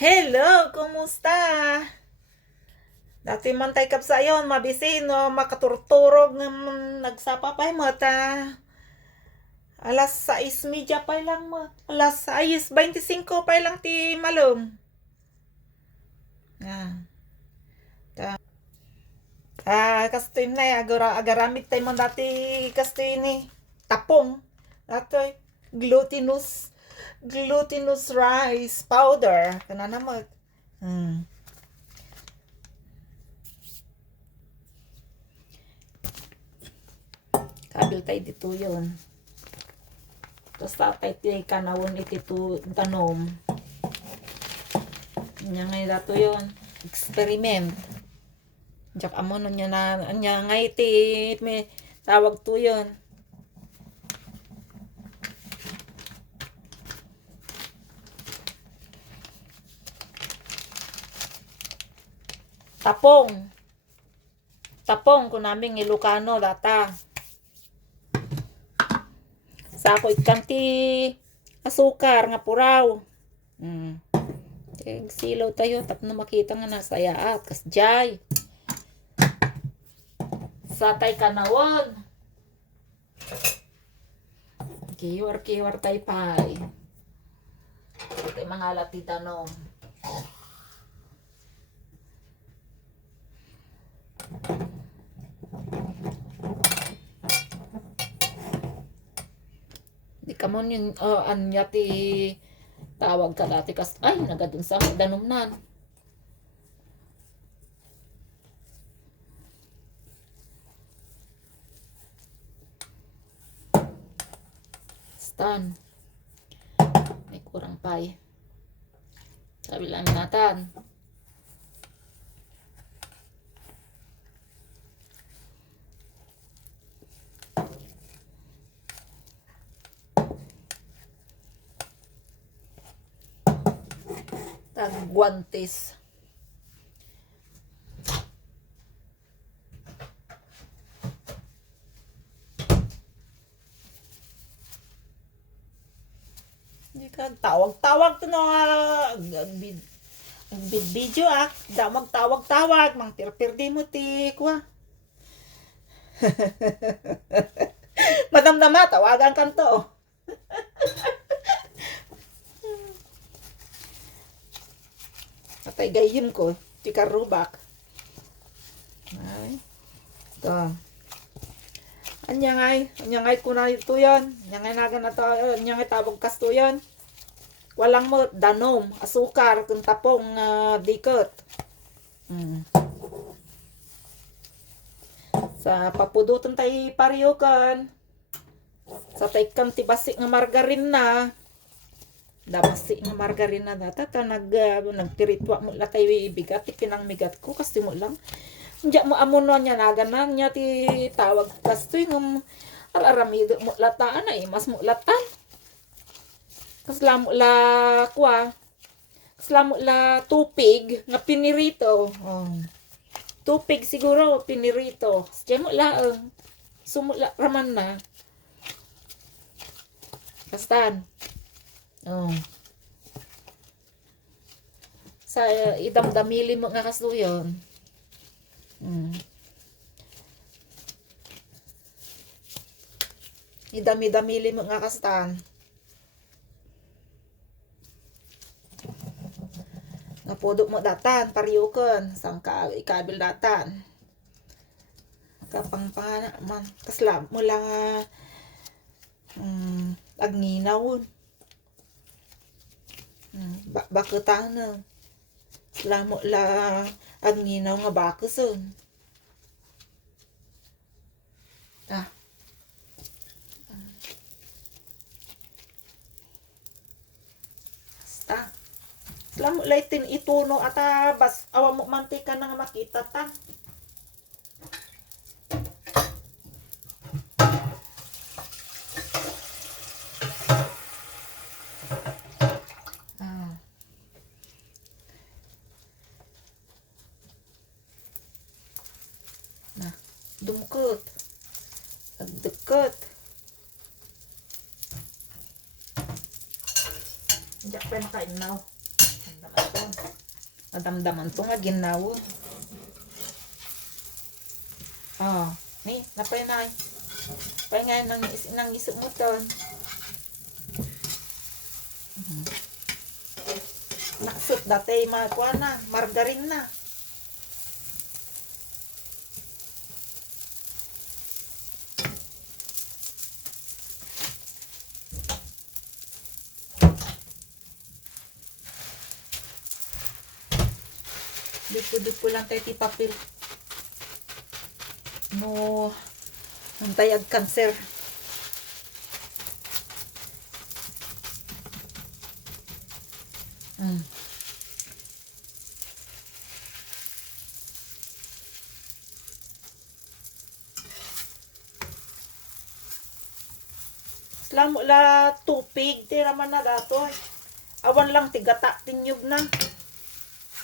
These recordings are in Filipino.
Hello, kumusta? Dati man tayo kapsayon, mabisino, makaturturog ng nagsapapay mo ta. Alas 6:30 pa lang mo. Alas 6:25 pa lang ti malum. Ah, ta. Kastoy na agaramit tayo mo dati kastoy ni tapong. Dati glutinous rice powder. Kana mo. Hmm. Kabil tayo dito yun. Tapos tatay ti kanawon iti to tanom. Nya ngay dato yun. Experiment. Diyak amo nun nya ngay ti may tawag to yun. Tapong ko namin Ilocano data. Sako ikanti asukar nga puraw. Silaw tayo tapno makita nga nasayaat kas jay. Satay kanawon. Kiwar tay pay. Ito mga lati tanom. Di ka mo yun, anya ti tawag ka dati kas, ay, nagadun sa danumnan. Stan. May kurang pay. Sabi lang natin. Guantes. Hindi ka tawag to no video da magtawag mang pirpirdi mo ti kwa. Madamdama tawagan kanto. Atay gayim ko, tikarubak. Ay. Ito. Anyangay ko na ito yan. Anyangay nagan na to, anyangay tabog kas to yan. Walang mo, danom, asukar, kung tapong dikot. Sa papudutan tayo pariyokan. Sa tayo tibasik nga margarin na. Dabasi nga margarina data ta nagpiritwa mo la tayo bigat ti pinang migat ko kasi mo lang unja mo amuno nya naganan nya ti tawag kastoy ngum aramido mo lataan ay mas mo latan kasla mo la kwa kasla mo la tupig nga pinirito tupig siguro pinirito siya mo laang sumula raman na kastan. Sa idamdamili mo nga kasuyon. Idami-damili mo nga kastan. Napudok mo datan, pariyukan, sangka ikabil datan. Kapang man, kasla mo lang agninawon. Bakutang na lamo la agminaw nga bakuson basta lamo laitin ituno ata bas awa mo mantika na nga makita ta dumkot agdekot Diyan time now. Nadamdaman to nga ginaw. Oh, ni napay na. Pay nga nang isip mo ton. Naksot dati makuha na, margarine na. Dipo lang tayo ti papel. No, antayag cancer. Lamo la tupig, tira man na dato. Awan lang tigata tinyog na.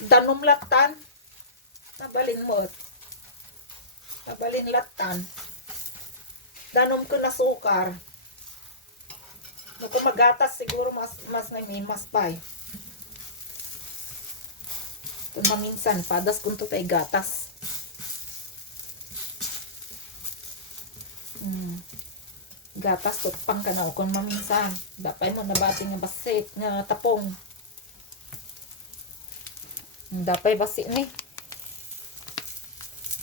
Danom latan. Nabalin mo. Nabalin latan. Danom ko na sukar. No, kung magatas siguro mas pay. Ito maminsan, padas kung to tayo gatas. Gatas to pang kanaw kung maminsan. Dapay mo nabati nga basit nga tapong. Dapay basi ni.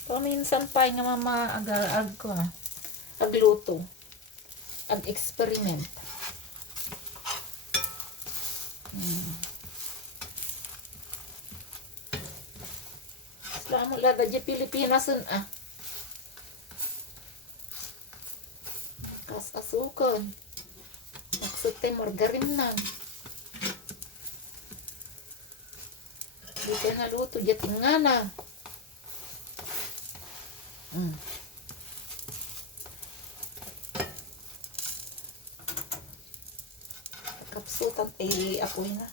Paminsan pa nga mama ag ko agluto. Ag-experiment. Salamat lada di Pilipinas kas asukan. Maksud tayo margarine na. Dito na luto jating nga na. Kapsutan apoy na.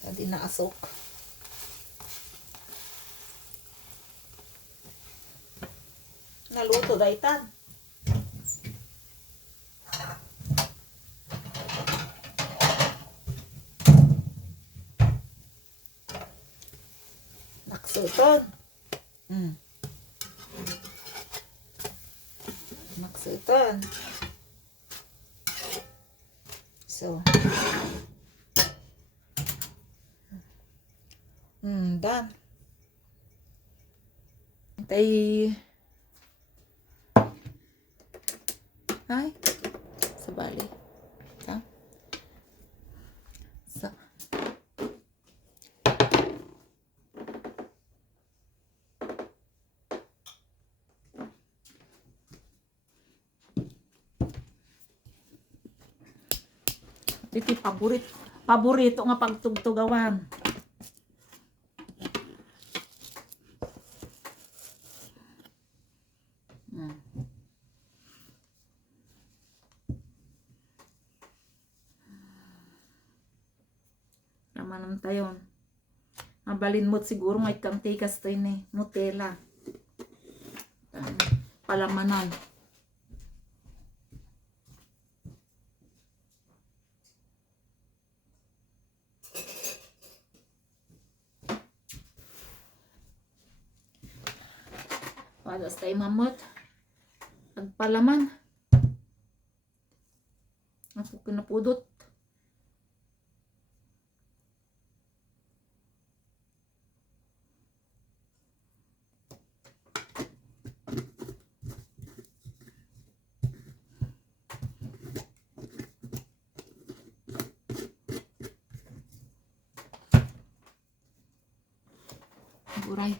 Tadi na asok. Naluto daytan. Naksuton. Naksuton. So. Done. Tay. Ay. Sabali. Ha? So. Iti paborito nga pagtugtugawan. Naman tayon. Mabalin mo't siguro may kang tikas to ni Nutella. Palamanan. Padas tayo mamot. Agpalaman. Ako kinapudot. Buray.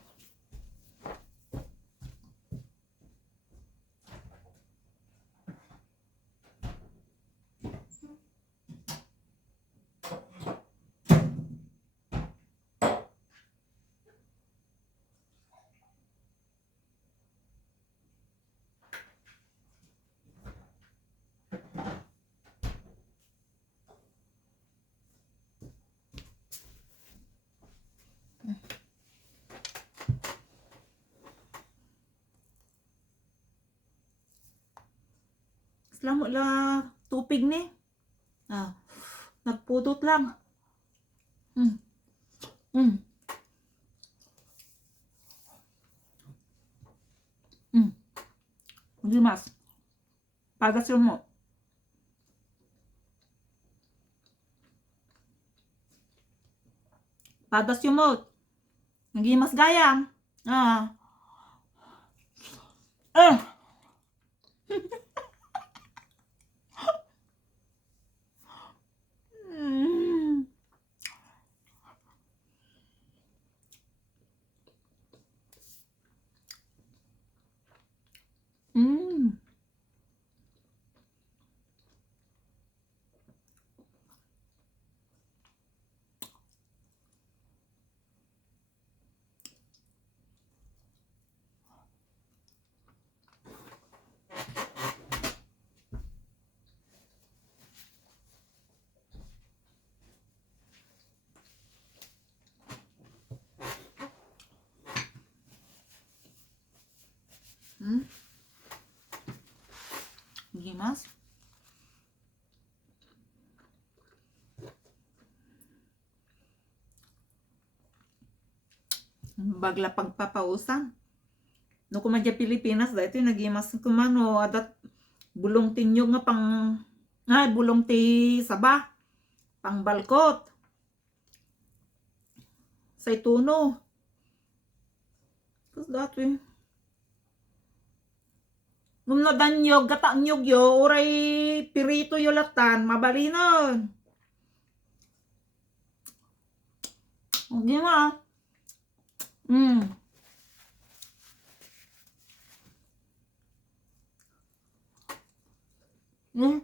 Salamat la tupig ni. Nagpudot lang. Mm. Mm. Mm. Hindi mas. Pagas yung mo. Padas yung mo. Hindi mas gayang. Ah. Ah. Mm. Mm. Mm. Hindi mas. Bagla pagpapausan. No kumadya Pilipinas dahito yung nagimas kumano adat bulong tinyo nga pang bulong ti saba pang balkot sa ituno. Tapos dati nung nadanyog gata nyog yo uray pirito yo latan mabalinon. Okay ma. Mm. Mm.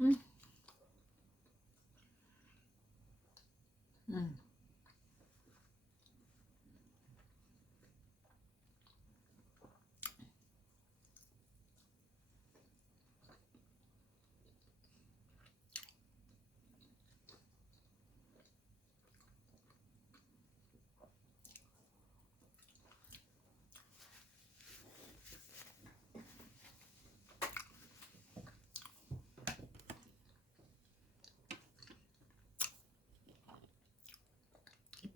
Mm. Mm.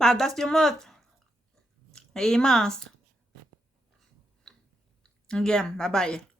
Padas yung mo. Ay mas. Again, bye bye.